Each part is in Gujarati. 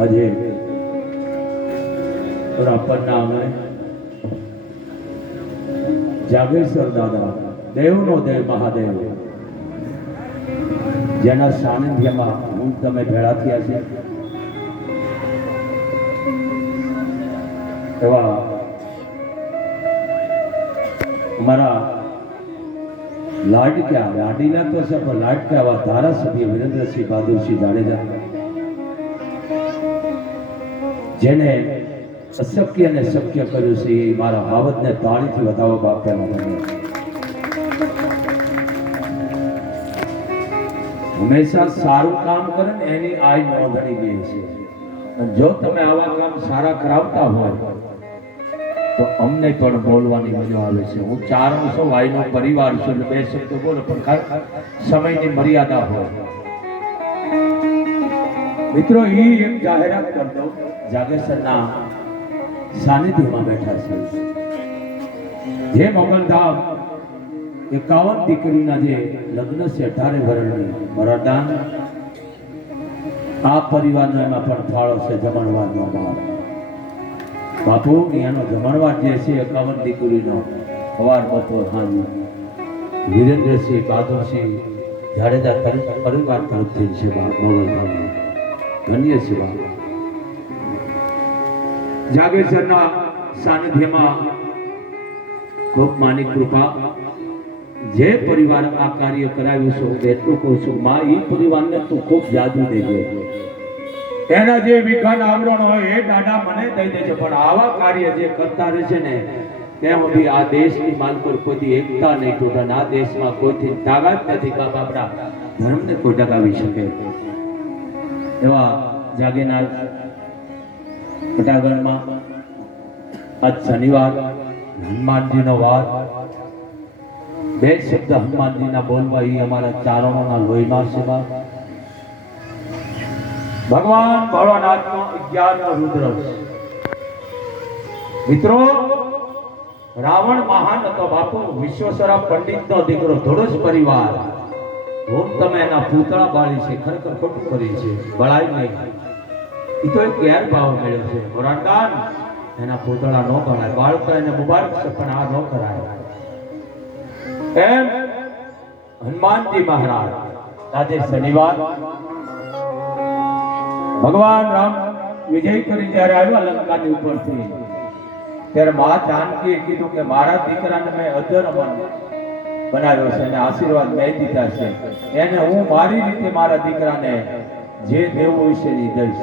આજે આપણના અમે જાગેશ્વર દાદા દેવનો દેવ મહાદેવ જેના સાનિધ્યમાં હું તમે ભેળા થયા છે એવા અમારા લાડક્યા લાડીના તો છે પણ લાડક્યા એવા ધારાસભ્ય વિરેન્દ્રસિંહ બહાદુરસિંહ જાડેજા જેને અશક્ય ને શક્ય કર્યું છે એ મારા હાવતને તાળીથી વધાવો બાપ્યા હંમેશા સારું કામ કરે ને એની આય નોંધણી ગઈ છે. જો તમે આવા કામ સારા કરાવતા હોય તો અમને પણ બોલવાની મજા આવે છે. હું 400 વાયનો પરિવાર છું એટલે 2 શબ્દ બોલો પણ સમયની મર્યાદા હોય. મિત્રો એ એક જાહેરાત કરતો જાગેશ્વરના સાનિધ્યમાં બેઠા છે. જે મોગલધામ 51 દીકરીના જે લગ્ન છે 18 વર્ષની વરદાન આ પરિવારનો એમાં પણ ફાળો છે જમણવારનો ભાગ. બાપુ એનો જમણવાર જે છે 51 દીકરીનો સવાર બપોર સાંજ વિરેન્દ્રસિંહ બહાદુરસિંહ જાડેજા પરિવાર તરફથી છે મોગલધામની ધન્ય છે. જાગેશ્વરના સાનિધ્યમાં ખૂબ માની કૃપા જે પરિવાર આ કાર્ય કરાવ્યું છે હું એટલું કહું છું માં એ પરિવારને તું ખૂબ જાદુ દેજે. એના જે વિઘન આવરણ હોય એ દાદા મને દઈ દેજે. પણ આવા કાર્ય જે કરતા રહે છે ને ત્યાં સુધી આ દેશની માલ પર કોઈ એકતા નહીં તૂટે. આ દેશમાં કોઈથી તાકાત નથી કે આપણા ધર્મને કોઈ ડગાવી શકે. એવા જાગેનાર પટાગણમાં આજ શનિવાર હનુમાનજીનો વાર 2 શબ્દ હનુમાનજીના બોલવા એ અમારા ચારણોના લોહીના સેવા. ભગવાન ભોળાનાથનો 11નો રુદ્ર. મિત્રો રાવણ મહાન હતો બાપુ. વિશ્વેશ્વરા પંડિતનો દીકરો ધોળસ પરિવાર હું તમે એના પૂતળા બાળી છે. ખરેખર ખોટું કરી છે. બળાય નહીં એ તો એક ગેરભાવ મળ્યો છે. વરદાન એના પૂતળા ન બળાય. બાળકો એને મુબારક છે પણ આ ન કરાય. એમ હનુમાનજી મહારાજ આજે શનિવાર ભગવાન રામ વિજય કરી જ્યારે આવ્યા લંકાની ઉપરથી ત્યારે મા જાનકીએ કીધું કે મારા દીકરાને મેં અધર્મ બનાવ્યો છે અને આશીર્વાદ મેં દીધા છે. એને હું મારી રીતે મારા દીકરાને જે દેવું વિશે દઈશ.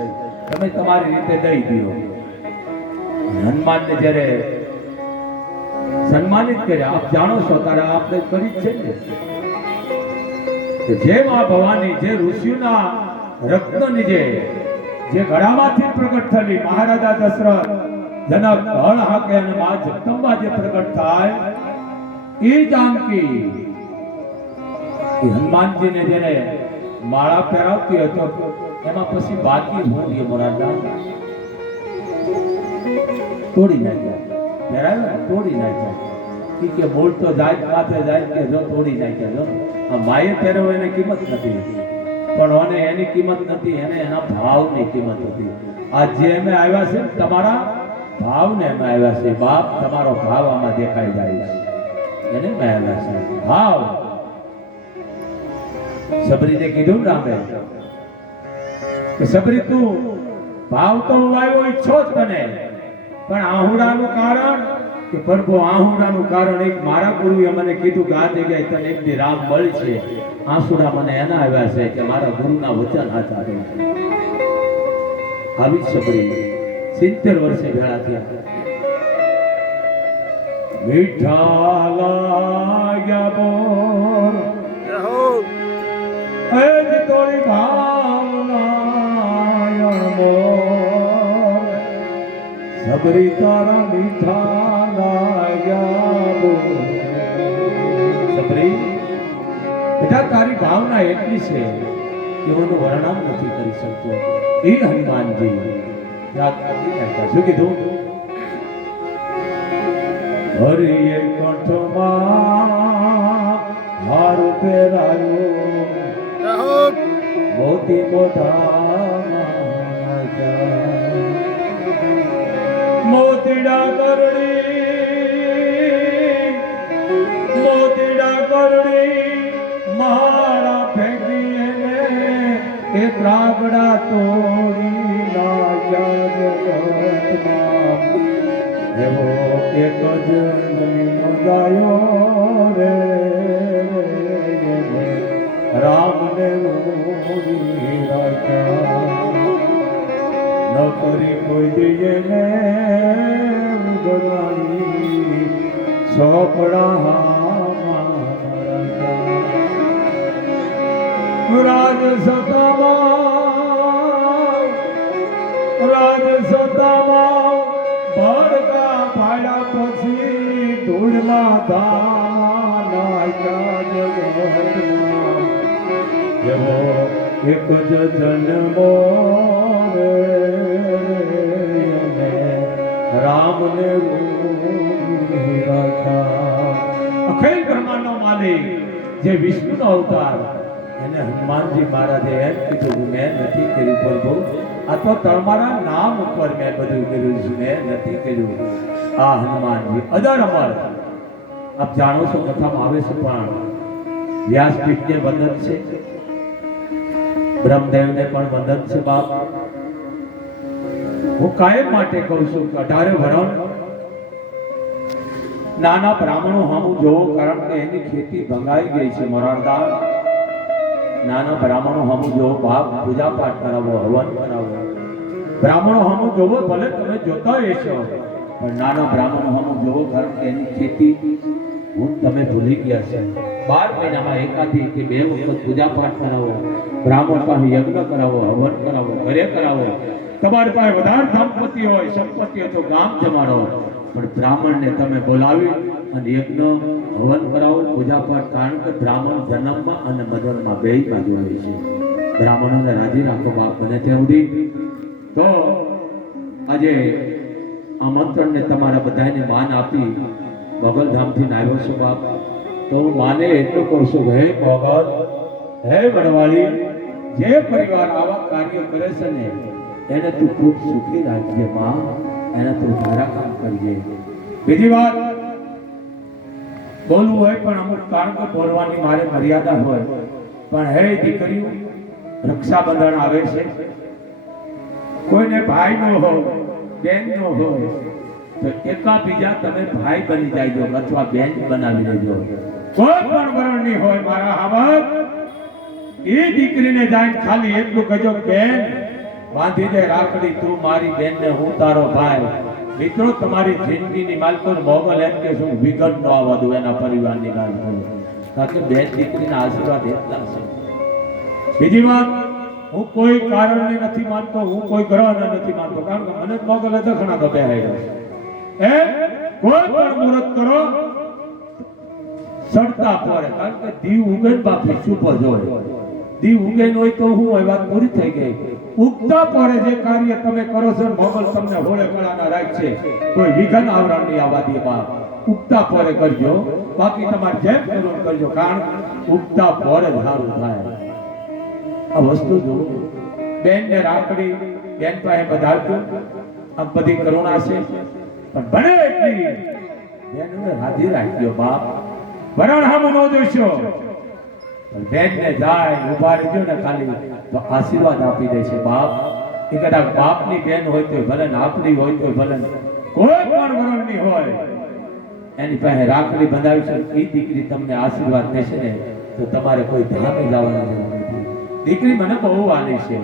તમે તમારી રીતે દઈ દો. હનુમાનને જ્યારે સન્માનિત કર્યા આપ જાણો છો ત્યારે આપણે કરી જ છે ને જે મા ભવાની જે ઋષિઓના રત્નની જે ગળામાંથી પ્રગટ થયેલી મહારાજા દશરથ જનક હળ હાકે અને મા જગદંબા જે પ્રગટ થાય એ જાનકી હનુમાનજીને જેને માળા પહેરાવતી હતો એમાં પછી બાકી મૂર્તિ મોરારદાસ તોડી નાખ્યા. પહેરાવ્યા તોડી નાખ્યા. કે મૂળ તો જાય માથે જાય કે જો તોડી નાખ્યા. જો આ માએ પહેરવો એને કિંમત નથી પણ એની કિંમત નથી એને એના ભાવની કિંમત હતી. આ જે અમે આવ્યા છે તમારા ભાવને અમે આવ્યા છે. બાપ તમારો ભાવ આમાં દેખાઈ જાય એને મેં આવ્યા છે ભાવ. સબરીને કીધું રામે કે સબરી તું ભાવ તો હું આવ્યો ઈચ્છો જ તને પણ આહુડાનું કારણ કે પ્રભુ આહુડાનું કારણ એક મારા ગુરુએ મને કીધું કે આ જગ્યાએ તને એક દી રામ મળશે. આંસુડા મને એના આવ્યા છે કે મારા ગુરુના વચન હાચા છે. આવી સબરી 70 વર્ષે ભેળા થયા. મીઠા લાગ્યા બોર એજ તોડી ભાવના મોર સબરી તારા મીઠા લાગ્યા બોર. સબરી બેટા તારી ભાવના એટલી છે કે હું વર્ણન નથી કરી શકતો. એ હનુમાનજી શું કીધું? હરિએ કંઠમાં હાર પહેરાયો મોતી મોઢા એક રાગડા તોડી લાગ્યા જગતમાં એવો એક જ નવીનો ગાયો રે રામને મોડી રાખ્યા ન કરી કોઈ દઈએ ને ઉગરાણી સોપડા રાજસતામાં ભડકા પાડ્યા પછી ધૂળમાં ધામા નાખ્યા જગતમાં એવો એક જ જન્મો રે રામને રાખ્યા. અખિલ બ્રહ્માંડનો માલિક જે વિષ્ણુનો અવતાર એને હનુમાનજી મહારાજે એમ કીધું મેં નથી કર્યું પ્રભુ, આ તો તમારા નામ ઉપર મેં બધું કર્યું છે, મેં નથી કર્યું. આ હનુમાનજી અજર અમર. આપ જાણો છો કથામાં આવે છે પણ વ્યાસપીઠને વંદન છે, બ્રહ્મદેવને પણ વંદન છે. બાપ હું કાયમ માટે કહું છું કે 18 વરણ નાના બ્રાહ્મણો હમું જોવો, કારણ કે એની ખેતી ભંગાઈ ગઈ છે. મોરારદાસ નાના બ્રાહ્મણો હમું જોવો, બાપ પૂજા પાઠ કરાવો, હવન કરાવો. બ્રાહ્મણો હમું જોવો, ભલે તમે જોતા હશો પણ નાના બ્રાહ્મણો હમું જોવો, કારણ કે એની ખેતી હું તમે ભૂલી ગયા છે. 12 મહિનામાં એકાદી કે 2 વખત પૂજા પાઠ કરાવો, બ્રાહ્મણ પાસે યજ્ઞ કરાવો, હવન કરાવો, ઘરે કરાવો. તમારી પાસે વધારે સંપત્તિ હોય, સંપત્તિ હોય તો ગામ જમાડો, પણ બ્રાહ્મણને તમે બોલાવી અને યજ્ઞ હવન કરાવો, પૂજા પાઠ. કારણ કે બ્રાહ્મણ જન્મમાં અને મદનમાં બે બાજુ હોય છે. બ્રાહ્મણોને રાજી રાખો બાપ બને ત્યાં સુધી. તો આજે આમંત્રણને તમારા બધાને માન આપી મોગલધામથી આવ્યો છો બાપ, તો હું માને એટલું કહું છું, હે મોગલ, હે વડવાળી, જે પરિવાર આવા કાર્ય કરે છે ને એને તું ખૂબ સુખી રાખજે માં, એને તું સારા કામ કરજે. બીજી વાત બોલવું હોય પણ અમુક કારણ કે બોલવાની મારે મર્યાદા હોય, પણ હે દીકરીઓ, રક્ષાબંધન આવે છે, કોઈને ભાઈ નો હોય, બેન નો હોય તો એકા બીજા તમે ભાઈ બની જાયજો અથવા બેન બનાવી લેજો. કોઈ પણ વરણની હોય મારા હાવત, એ દીકરીને જાય ખાલી એટલું કહેજો, બેન બાંધી દે રાખડી, તું મારી બેન ને હું તારો ભાઈ. મિત્રો તમારી જિંદગીની માલકો મોગલ એમ કે શું વિઘટ ન આવવા દો એના પરિવારની માલકો, કારણ કે બેન દીકરીના આશીર્વાદ એટલા છે. બીજી વાત, હું કોઈ કારણને નથી માનતો, હું કોઈ ગ્રહને નથી માનતો, કારણ કે મને મોગલે દખણા ગમે આવ્યો છે. કોઈ પણ મુહૂર્ત કરો સડતા પડે, કારણ કે દીવ ઉગે બાપી શુભ જ હોય. દીવ ઉગે હોય તો હું એ વાત પૂરી થઈ ગઈ. ઉગતા પડે જે કાર્ય તમે કરો છો, મોગલ તમને હોળે કળાના રાખશે, કોઈ વિઘન આવરણ ની આવાદી બાપ. ઉગતા પડે કરજો, બાકી તમારે જેમ કરવું કરજો, કારણ ઉગતા પડે સારું થાય. આ વસ્તુ જો બેન ને રાખડી બેન પાસે બધાવજો, આ બધી કરુણા છે, પણ બને એટલી બેનને રાજી રાખજો બાપ. વરણ હામો ન જોશો, બેન ને જાય ઉભા રહેજો ને ખાલી તો આશીર્વાદ આપી દે છે બાપ. એ કદાચ બાપની બેન હોય તો ભલે ને આપણી હોય તો ભલે, કોઈ પણ વરણની હોય એની પાસે રાખડી બંધાવી છે, એ દીકરી તમને આશીર્વાદ દેશે ને તો તમારે કોઈ ધામે જવાની જરૂર નથી. દીકરી મને બહુ વાલી છે,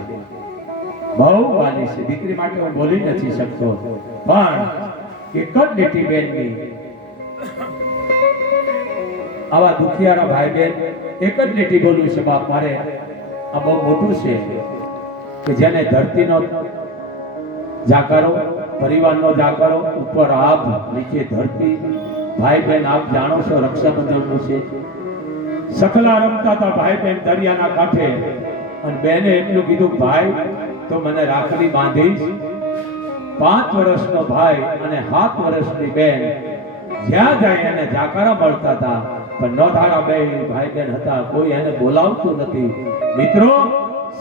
બહુ વાલી છે. દીકરી માટે હું બોલી નથી શકતો, પણ એક જ લીટી બેનની આવા દુખિયારા ભાઈ બેન એક જ લીટી બોલું છે બાપ મારે. આ બહુ મોટું છે કે જેને ધરતીનો જાકારો, પરિવારનો જાકારો, ઉપર આપ નીચે ધરતી. ભાઈ બહેન આપ જાણો છો રક્ષાબંધનનું છે. સખલા રમતા હતા ભાઈ બહેન દરિયાના કાંઠે, અને બેને એટલું કીધું, ભાઈ તો મને રાખડી બાંધીશ. 5 વર્ષનો ભાઈ અને 7 વર્ષની બેન જ્યાં જાય એને જાકારા મળતા હતા, પણ નોધારા બે ભાઈ બેન હતા, કોઈ એને બોલાવતું નથી. મિત્રો,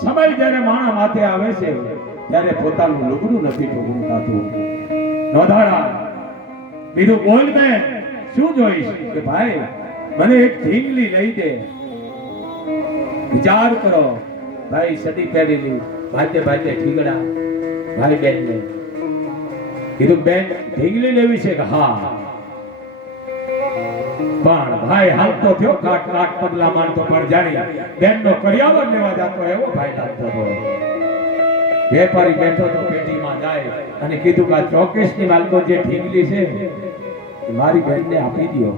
સમય જ્યારે માણા માથે આવે છે ત્યારે પોતાનું લુગડું નથી ઠોકવું થતું. નોધારા બીજું બોલ મેં શું જોઈશ કે ભાઈ મને એક ઢીંગલી લઈ દે. વિચાર કરો, ભાઈ સદી પહેરી લીધી, ભાતે ભાતે ઠીકડા ભાઈ બેન ને કીધું બેન ઢીંગલી લેવી છે કે હા, પણ ભાઈ હાલ તો થયો કાટ કાટ પગલા માનતો પણ જાણી બેન નો કરિયાવર લેવા જતો એવો ભાઈ લાગતો હતો. વેપારી બેઠો તો પેટીમાં જાય અને કીધું કે આ ચોકેશ ની માલકો જે ઢીંગલી છે એ મારી બેનને આપી દો.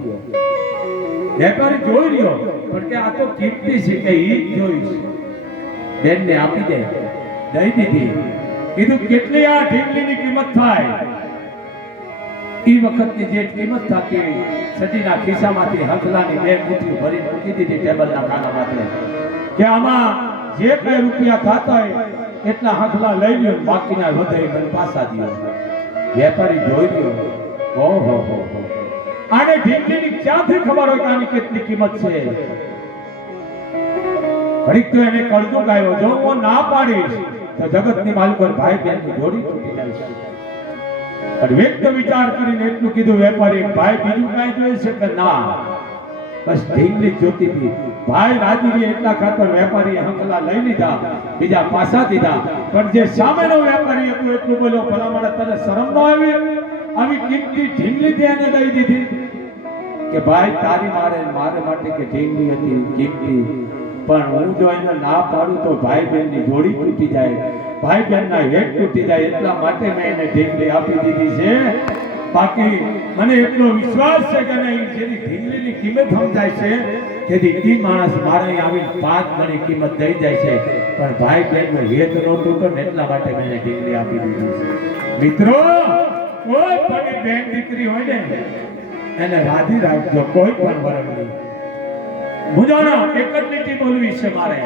વેપારી જોઈ રહ્યો પણ કે આ તો કિંમતી છે કે ઈ જ જોઈશ, બેનને આપી દે. દઈ દીધી. કીધું કેટલી આ ઢીંગલીની કિંમત થાય? ઈ વખતની જે કિંમત થતી સતીના ખિસ્સામાંથી હંસલાની બે મુઠ્ઠી ભરી મૂકી દીધી ટેબલના ખાના માથે કે આમાં જે કઈ રૂપિયા થતા હોય એટલા હંસલા લઈ લ્યો, બાકીના વધારે મને પાછા દ્યો. વેપારી જોઈ રહ્યો, ઓહો હો હો, આને ઢીંગલીની ક્યાંથી ખબર હોય કે આની કેટલી કિંમત છે? ઘડીક તો એને કળજું ગાયો, જો હું ના પાડીશ તો જગતની માલિકો ભાઈ બહેનની જોડી તૂટી જાય છે. અને વ્યક્ત વિચાર કરીને એટલું કીધું વેપારી, ભાઈ બીજું કાંઈ જોઈએ છે કે ના? બસ ઢીંગલી જોતી હતી. ભાઈ રાજી એટલા ખાતર વેપારીએ હંકલા લઈ લીધા, બીજા પાછા દીધા. પણ જે સામેનો વેપારી હતો એટલું બોલ્યો, ભલા માણસ તને શરમ ન આવી? આવી કિંમતી ઢીંગલી તેને દઈ દીધી કે ભાઈ તારી મારે માટે કે ઢીંગલી હતી કિંમતી, પણ હું જો એને ના પાડું તો ભાઈ બહેનની જોડી તૂટી જાય, ભાઈ બહેનના હેત તૂટી જાય, એટલા માટે મેં એને ઢીંગલી આપી દીધી છે. બાકી મને એટલો વિશ્વાસ છે કે નહીં, જેની ઢીંગલીની કિંમત સમજાય છે તેથી ઈ માણસ મારે અહીં આવી 5 ગણી કિંમત દઈ જાય છે, પણ ભાઈ બહેનનો હેત ન તૂટે ને એટલા માટે મેં એને ઢીંગલી આપી દીધી છે. મિત્રો, કોઈ પણ બેન દીકરી હોય ને એને રાજી રાખજો, કોઈ પણ વરણ નહીં. મુજાના એક જ લીટી બોલવી છે મારે,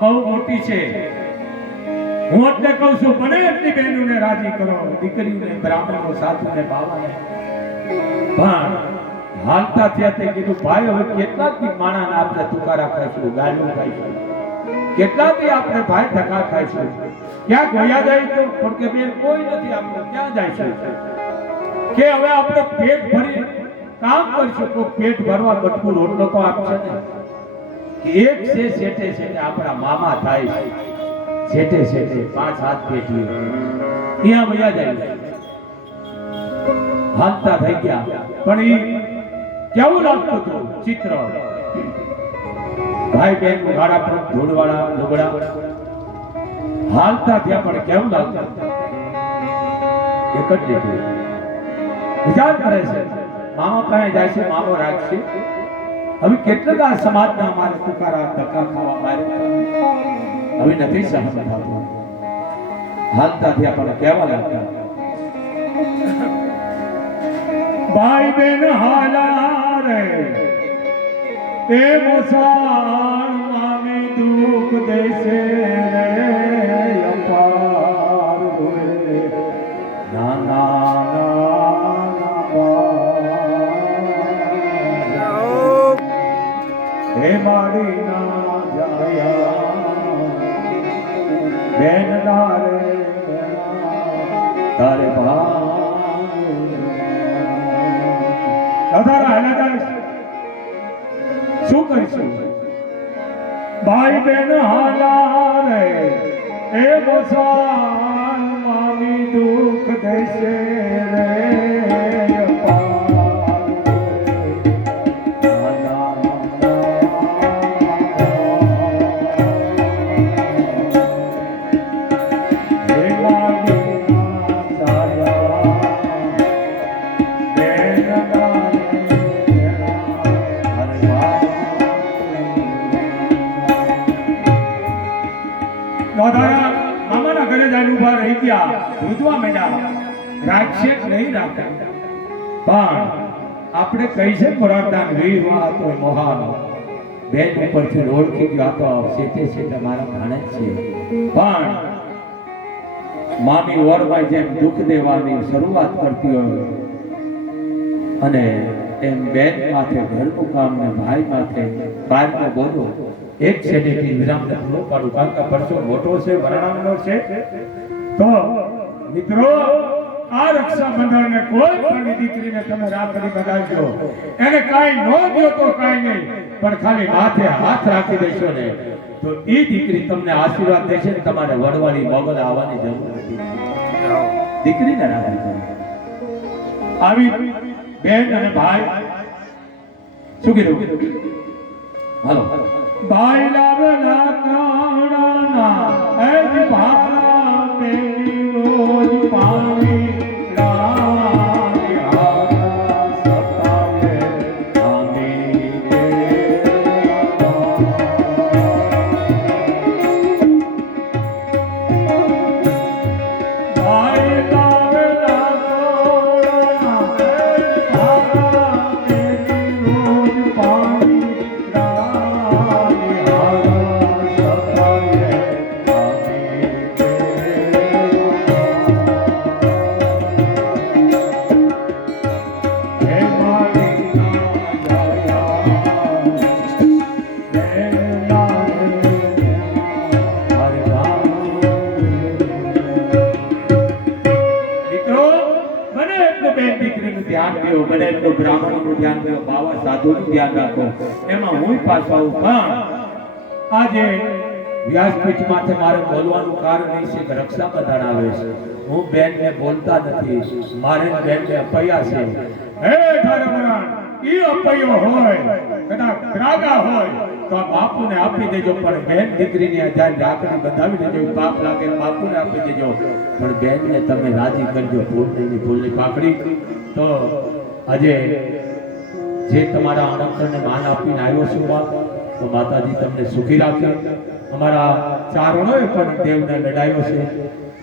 બહુ મોટી છે. હું એટલે કહું છું, બને એટલી બહેનોને રાજી કરો, દીકરીઓને, બ્રાહ્મણો, સાધુને, બાવાને. પણ હાલતા થયા તે કીધું, ભાઈ હવે કેટલાથી માણાને આપણે તુકારા ખાઈશું, ગાળું ખાઈશું, કેટલાથી આપણે ભાઈ ધક્કા ખાઈશું? ક્યાં ગયા જાય તો પણ કે બેન કોઈ નથી, આપણે ક્યાં જાય છે કે હવે આપણે પેટ ભરી કામ કરશું તો પેટ ભરવા બટકું રોટલો તો આપશે ને. એક છે શેઠે શેઠે આપણા મામા થાય, શેઠે શેઠે 5 હાથ પેટી ત્યાં વયા જાય. હાલતા થઈ ગયા પણ ઈ કેવું લાગતું હતું ચિત્ર? ભાઈ બહેન ગાડા પર ધૂળવાળા લુગડા હાલતા થયા પણ કેવું લાગતું? એક જ લીધું. વિચાર કરે છે, મામા પાસે જાય છે, મામો રાખશે. હવે કેટલાક આ સમાજના અમારે તુકારા ધક્કા ખાવા મારે હવે નથી સહન થતું. હાલતા થયા પણ કેવા લાગતા? ભાઈ બેન હાલા રે એ મોસાણ મામી દુઃખ દેશે રે અપાર રે નાના હે મારી ના જાયા બેન તારે તારે શું કરીશું? ભાઈ બેન હાલા રે એ મોસાણ મામી દુઃખ દેશે રે મામાના ઘરે જઈને ઉભા રહી ગયા, રૂજવા માંડ્યા, રાખશે નહીં રાખતા. પણ આપણે કહી છે મોરારદાન વીર હતો મહાન, બેન ઉપરથી ઓળખી ગયો તો શેઠે શેઠે મારા ભાણેજ છે. પણ મામી વરભાઈ જેમ દુઃખ દેવાની શરૂઆત કરતી હોય અને એમ બેન માથે ઘરનું કામ ને ભાઈ માથે બહારનો બોલો એક સેનેથી વિરામ પૂરો પાડું, કારણ કે પરસો મોટો છે, વરણાનો છે. તો મિત્રો, આ રક્ષાબંધનને કોઈ પણ દીકરીને તમે રાખડી બધાવજો, એને કાંઈ ન દો તો કાંઈ નહીં, પણ ખાલી માથે હાથ રાખી દેશો ને તો એ દીકરી તમને આશીર્વાદ દેશે ને તમારે વડવાળી મોગલ આવવાની જરૂર નથી. દીકરીને રાખી દો. આવી બેન અને ભાઈ શું કીધું? હાલો. ભાઈ લાવના કાણાના એ ભાણા મેરી રોજ પાણી લાવી હારા સતાવે આમી કે ભાઈ લાવના કાણાના એ ભાણા મેરી રોજ પાણી લાવી હારા સતાવે આમી કે હે મારી મિત્રો મને એટલું બેન દીકરીનું ધ્યાન દો, મને એટલું બ્રાહ્મણનું ધ્યાન દો, બાવા સાધુનું ધ્યાન રાખો. એમાં હું પાછો આવું. પણ આજે વ્યાસપીઠ માથે મારે બોલવાનું કારણ એ છે કે રક્ષાબંધન આવે છે. હું બેનને બોલતા નથી, મારે બેનને અપૈયા છે. હે ઠારવરણ, ઈ અપૈયો હોય કદાચ ત્રાગા હોય તો આ બાપુને આપી દેજો, પણ બેન દીકરીને ધ્યાન રાખડી બંધાવી દેજો. પાપ લાગે બાપુને આપી દેજો, પણ બેનને તમે રાજી કરજો. ફૂલની પાકડી તો આજે જે તમારા અણક્ષરને માન આપીને આવ્યો છું બાપ, તો માતાજી તમને સુખી રાખે. અમારા ચારણોએ પણ દેવને લડાયો છે.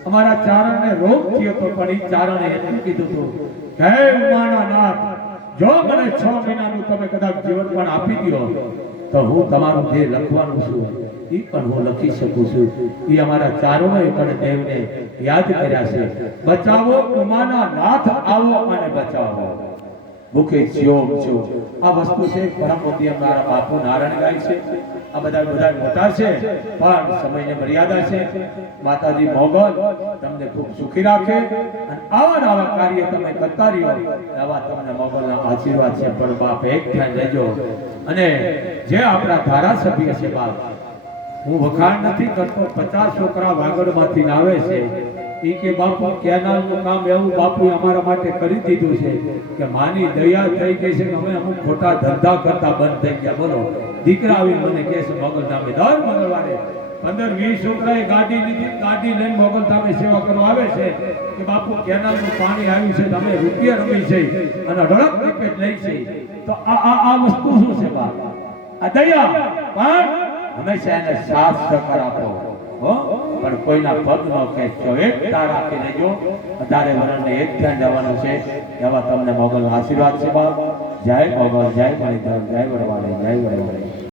અમારા ચારણને રોગ થયો તો પણ એ ચારણે એમ કીધું હતું કે હે ઉમાના નાથ, જો મને 6 મહિનાનું તમે કદાચ જીવન પણ આપી દો તો હું તમારું જે લખવાનું છું એ પણ હું લખી શકું છું. એ અમારા ચારણોએ પણ દેવને યાદ કર્યા છે. બચાવો ઉમાના નાથ, આવો અને બચાવો. મુખે જ્યોમ છો આ વસ્તુ છે. પરમ પૂજ્ય અમારા બાપુ નારાયણ ગાય છે. આ બધા મોટા છે, પણ સમયની મર્યાદા છે. માતાજી મોગલ તમને ખૂબ સુખી રાખે અને આવા કાર્ય તમે કરતા રહ્યો. આવા તમને મોગલના આશીર્વાદ છે. પણ બાપ એક ધ્યાન રહેજો, અને જે આપણા ધારાસભ્ય છે બાપ, હું વખાણ નથી કરતો, 50 છોકરા વાગડમાંથી આવે છે. ઈ કે બાપુ કેનાલનું કામ એવું બાપુએ અમારા માટે કરી દીધું છે કે માની દયા થઈ ગઈ છે કે અમે અમુક ખોટા ધંધા કરતા બંધ થઈ ગયા. બોલો, દીકરા આવી મને કહે છે મોગલ ધામે દર મંગળવારે 15-20 છોકરાએ ગાડી લીધી, ગાડી લઈને મોગલ ધામે સેવા કરવા આવે છે કે બાપુ કેનાલનું પાણી આવ્યું છે, તમે રૂપિયા રમી છે અને અઢળક ટિકિટ લઈ છે. તો આ વસ્તુ શું છે બાપ? આ દયા. પણ હંમેશા એને સાથ સહકાર આપો હો, પણ કોઈના પગ ન ખેંચો. એકતા રાખી લેજો. 18 વર્ષને એક ધ્યાન જવાનું છે. એવા તમને મોગલ આશીર્વાદ છે બાપ. જય મોગલ, જય મણિધર, જય વડવાળી, જય વડવાળી.